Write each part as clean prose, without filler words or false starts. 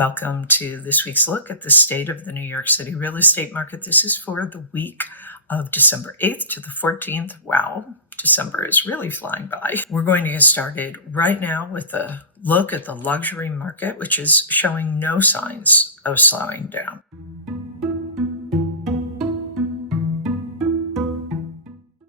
Welcome to this week's look at the state of the New York City real estate market. This is for the week of December 8th to the 14th. Wow, December is really flying by. We're going to get started right now with a look at the luxury market, which is showing no signs of slowing down.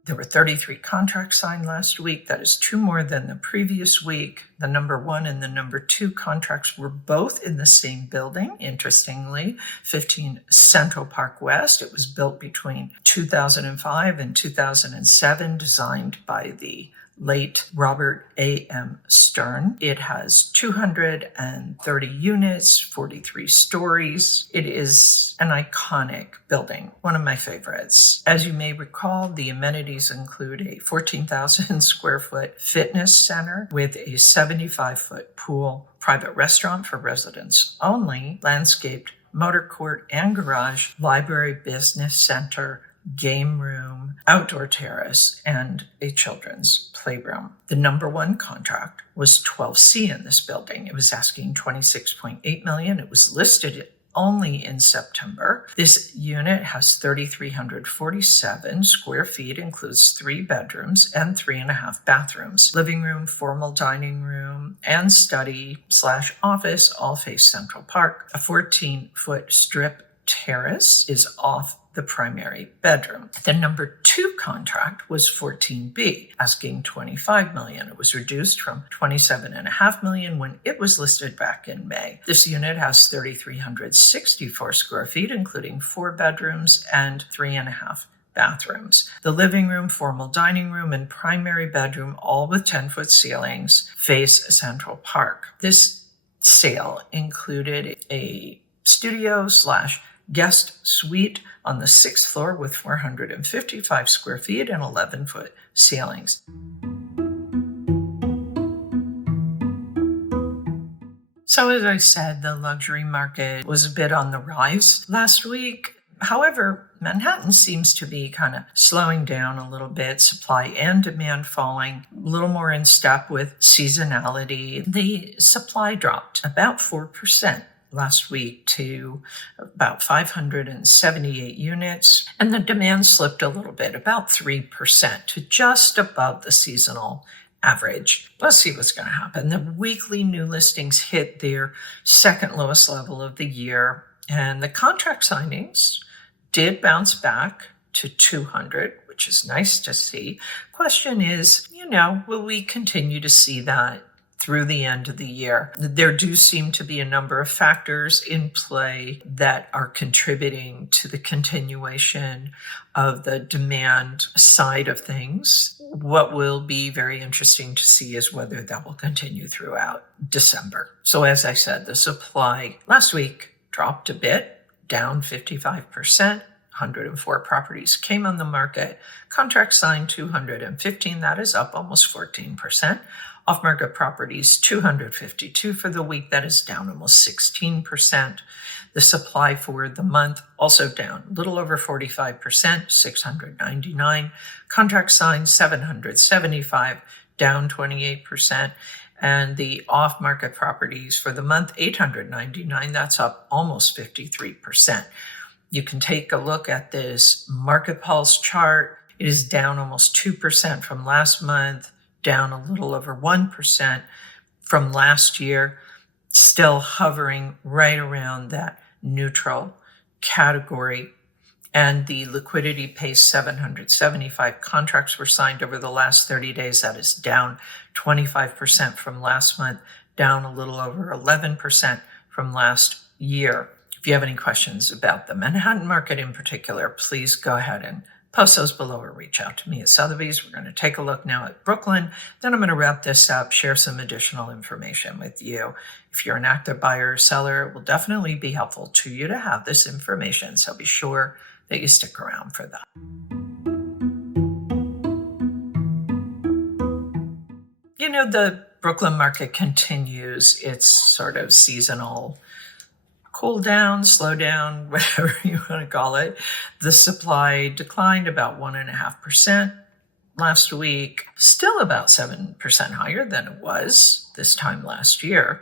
There were 33 contracts signed last week. That is 2 more than the previous week. The number 1 and the number 2 contracts were both in the same building, interestingly, 15 Central Park West. It was built between 2005 and 2007, designed by the late Robert A.M. Stern. It has 230 units, 43 stories. It is an iconic building, one of my favorites. As you may recall, the amenities include a 14,000 square foot fitness center with a 75-foot pool, private restaurant for residents only, landscaped motor court and garage, library, business center, game room, outdoor terrace, and a children's playroom. The number 1 contract was 12C in this building. It was asking $26.8 million. It was listed only in September. This unit has 3,347 square feet, includes 3 bedrooms and 3.5 bathrooms. Living room, formal dining room, and study/office all face Central Park. A 14-foot strip terrace is off the primary bedroom. The number 2 contract was 14B, asking $25 million. It was reduced from $27.5 million when it was listed back in May. This unit has 3,364 square feet, including 4 bedrooms and 3.5 bathrooms. The living room, formal dining room, and primary bedroom, all with 10-foot ceilings, face Central Park. This sale included a studio/guest suite on the 6th floor with 455 square feet and 11-foot ceilings. So as I said, the luxury market was a bit on the rise last week. However, Manhattan seems to be kind of slowing down a little bit, supply and demand falling, a little more in step with seasonality. The supply dropped about 4% last week to about 578 units, and the demand slipped a little bit, about 3%, to just above the seasonal average. Let's see what's going to happen. The weekly new listings hit their second lowest level of the year, and the contract signings did bounce back to 200, which is nice to see. Question is, will we continue to see that through the end of the year? There do seem to be a number of factors in play that are contributing to the continuation of the demand side of things. What will be very interesting to see is whether that will continue throughout December. So as I said, the supply last week dropped a bit, down 55%. 104 properties came on the market. Contracts signed 215. That is up almost 14%. Off-market properties, 252 for the week. That is down almost 16%. The supply for the month also down a little over 45%, 699. Contracts signed, 775, down 28%. And the off-market properties for the month, 899. That's up almost 53%. You can take a look at this Market Pulse chart. It is down almost 2% from last month, down a little over 1% from last year, still hovering right around that neutral category. And the Liquidity Pace 775 contracts were signed over the last 30 days. That is down 25% from last month, down a little over 11% from last year. If you have any questions about the Manhattan market in particular, please go ahead and post those below or reach out to me at Sotheby's. We're going to take a look now at Brooklyn. Then I'm going to wrap this up, share some additional information with you. If you're an active buyer or seller, it will definitely be helpful to you to have this information. So be sure that you stick around for that. The Brooklyn market continues its sort of seasonal cool down, slow down, whatever you want to call it. The supply declined about 1.5% last week, still about 7% higher than it was this time last year.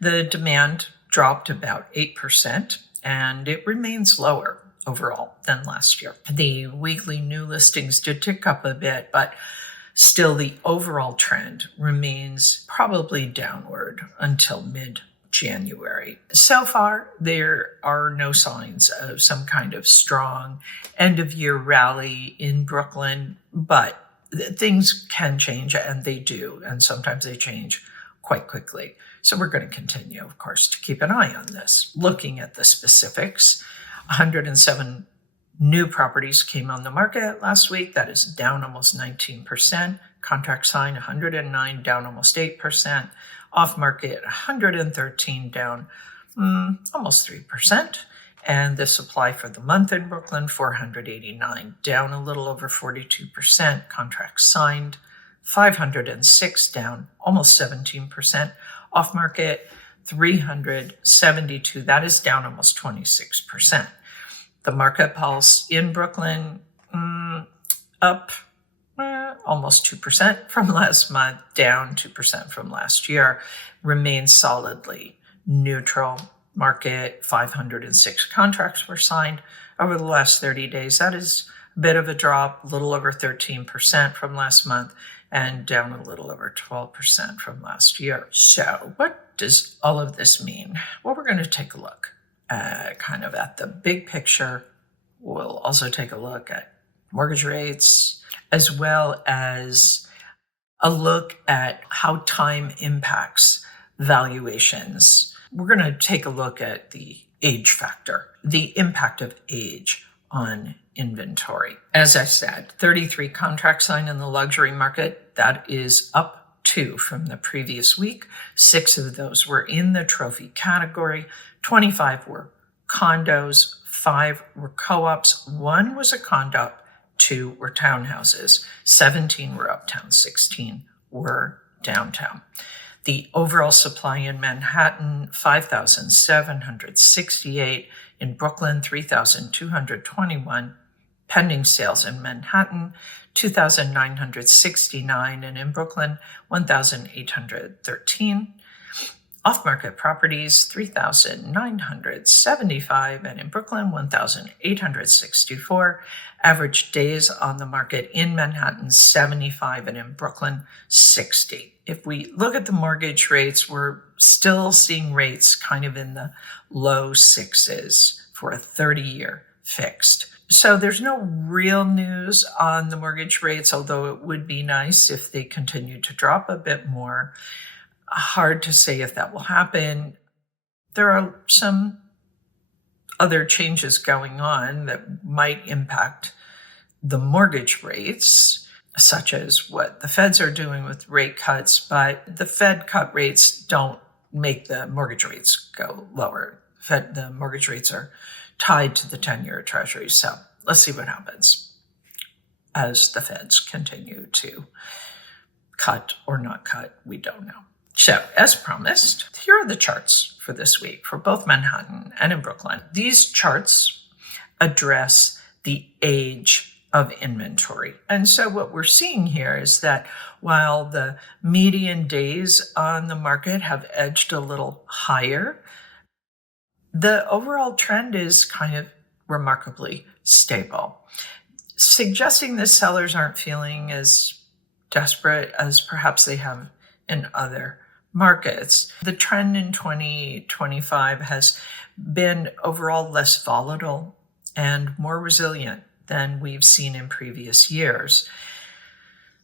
The demand dropped about 8%, and it remains lower overall than last year. The weekly new listings did tick up a bit, but still the overall trend remains probably downward until mid-January. So far, there are no signs of some kind of strong end-of-year rally in Brooklyn, but things can change, and they do, and sometimes they change quite quickly. So we're going to continue, of course, to keep an eye on this. Looking at the specifics, 107 new properties came on the market last week. That is down almost 19%. Contract signed 109, down almost 8%. Off market 113, down almost 3%. And the supply for the month in Brooklyn, 489, down a little over 42%. Contracts signed 506, down almost 17%. Off market 372, that is down almost 26%. The market pulse in Brooklyn up almost 2% from last month, down 2% from last year, remains solidly neutral. Market 506 contracts were signed over the last 30 days. That is a bit of a drop, a little over 13% from last month, and down a little over 12% from last year. So what does all of this mean? Well, we're going to take a look kind of at the big picture. We'll also take a look at mortgage rates, as well as a look at how time impacts valuations. We're going to take a look at the age factor, the impact of age on inventory. As I said, 33 contracts signed in the luxury market. That is up 2 from the previous week. 6 of those were in the trophy category. 25 were condos. 5 were co-ops. 1 was a condop. 2 were townhouses. 17 were uptown. 16 were downtown. The overall supply in Manhattan, 5,768. In Brooklyn, 3,221. Pending sales in Manhattan, 2,969. And in Brooklyn, 1,813. Off-market properties, 3,975. And in Brooklyn, 1,864. Average days on the market in Manhattan, 75. And in Brooklyn, 60. If we look at the mortgage rates, we're still seeing rates kind of in the low 6s for a 30-year fixed. So there's no real news on the mortgage rates, although it would be nice if they continue to drop a bit more. Hard to say if that will happen. There are some other changes going on that might impact the mortgage rates, such as what the feds are doing with rate cuts, but the Fed cut rates don't make the mortgage rates go lower. The mortgage rates are tied to the 10-year Treasury. So let's see what happens as the feds continue to cut or not cut. We don't know. So as promised, here are the charts for this week for both Manhattan and in Brooklyn. These charts address the age of inventory. And so what we're seeing here is that while the median days on the market have edged a little higher, the overall trend is kind of remarkably stable, suggesting that sellers aren't feeling as desperate as perhaps they have in other markets. The trend in 2025 has been overall less volatile and more resilient than we've seen in previous years.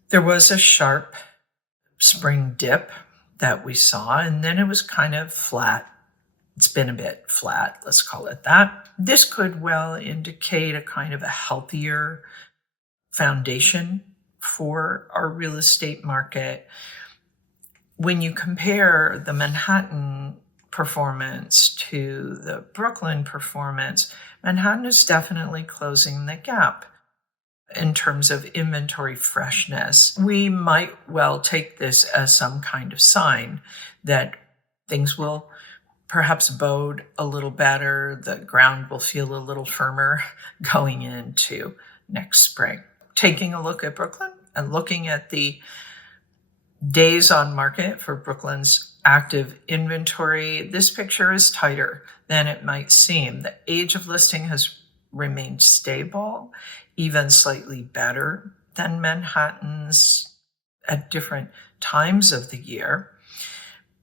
There was a sharp spring dip that we saw, and then it was kind of flat. It's been a bit flat, let's call it that. This could well indicate a kind of a healthier foundation for our real estate market. When you compare the Manhattan performance to the Brooklyn performance, Manhattan is definitely closing the gap in terms of inventory freshness. We might well take this as some kind of sign that things will perhaps bode a little better, the ground will feel a little firmer going into next spring. Taking a look at Brooklyn and looking at the Days on market for Brooklyn's active inventory. This picture is tighter than it might seem. The age of listing has remained stable, even slightly better than Manhattan's at different times of the year.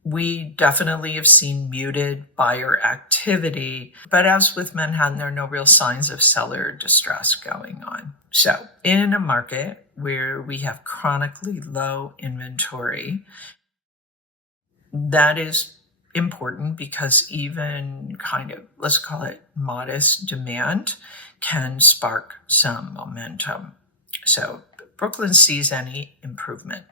We definitely have seen muted buyer activity, but as with Manhattan, there are no real signs of seller distress going on. So in a market where we have chronically low inventory, that is important because even kind of, let's call it modest demand, can spark some momentum. So Brooklyn sees any improvement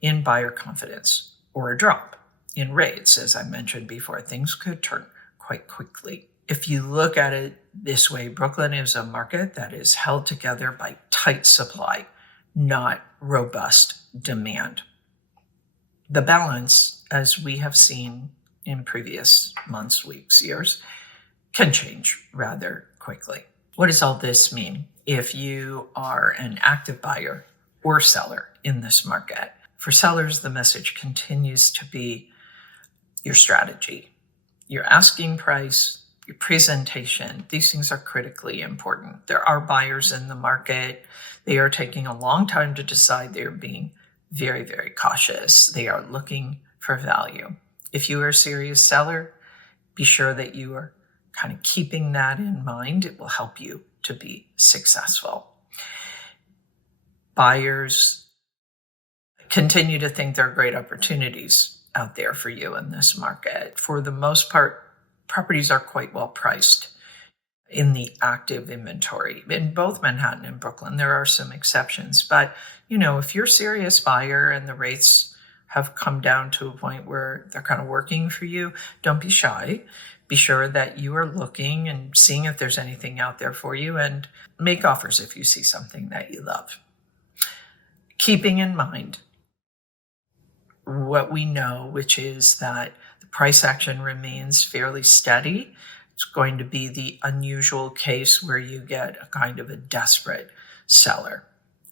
in buyer confidence or a drop in rates, as I mentioned before, things could turn quite quickly. If you look at it this way, Brooklyn is a market that is held together by tight supply, not robust demand. The balance, as we have seen in previous months, weeks, years, can change rather quickly. What does all this mean if you are an active buyer or seller in this market? For sellers, the message continues to be your strategy, your asking price, your presentation. These things are critically important. There are buyers in the market. They are taking a long time to decide. They're being very, very cautious. They are looking for value. If you are a serious seller, be sure that you are kind of keeping that in mind. It will help you to be successful. Buyers continue to think there are great opportunities out there for you in this market. For the most part, properties are quite well priced in the active inventory in both Manhattan and Brooklyn. There are some exceptions, but if you're a serious buyer and the rates have come down to a point where they're kind of working for you, don't be shy. Be sure that you are looking and seeing if there's anything out there for you, and make offers if you see something that you love. Keeping in mind what we know, which is that the price action remains fairly steady. It's going to be the unusual case where you get a kind of a desperate seller.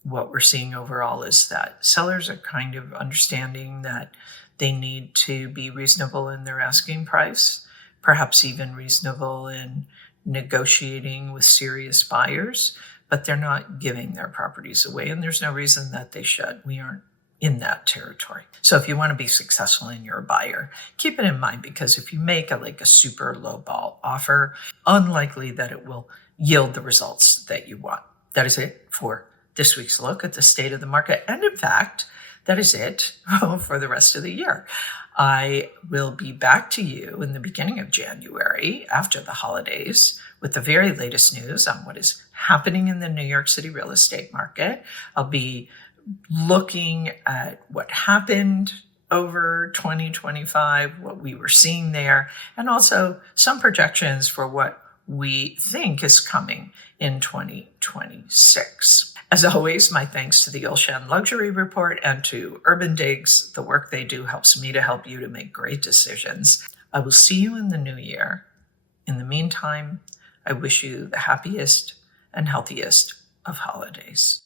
What we're seeing overall is that sellers are kind of understanding that they need to be reasonable in their asking price, perhaps even reasonable in negotiating with serious buyers, but they're not giving their properties away, and there's no reason that they should. We aren't in that territory. So if you want to be successful in your buyer, keep it in mind, because if you make a super low ball offer, unlikely that it will yield the results that you want. That is it for this week's look at the state of the market. And in fact, that is it for the rest of the year. I will be back to you in the beginning of January after the holidays with the very latest news on what is happening in the New York City real estate market. I'll be looking at what happened over 2025, what we were seeing there, and also some projections for what we think is coming in 2026. As always, my thanks to the Olshan Luxury Report and to Urban Digs. The work they do helps me to help you to make great decisions. I will see you in the new year. In the meantime, I wish you the happiest and healthiest of holidays.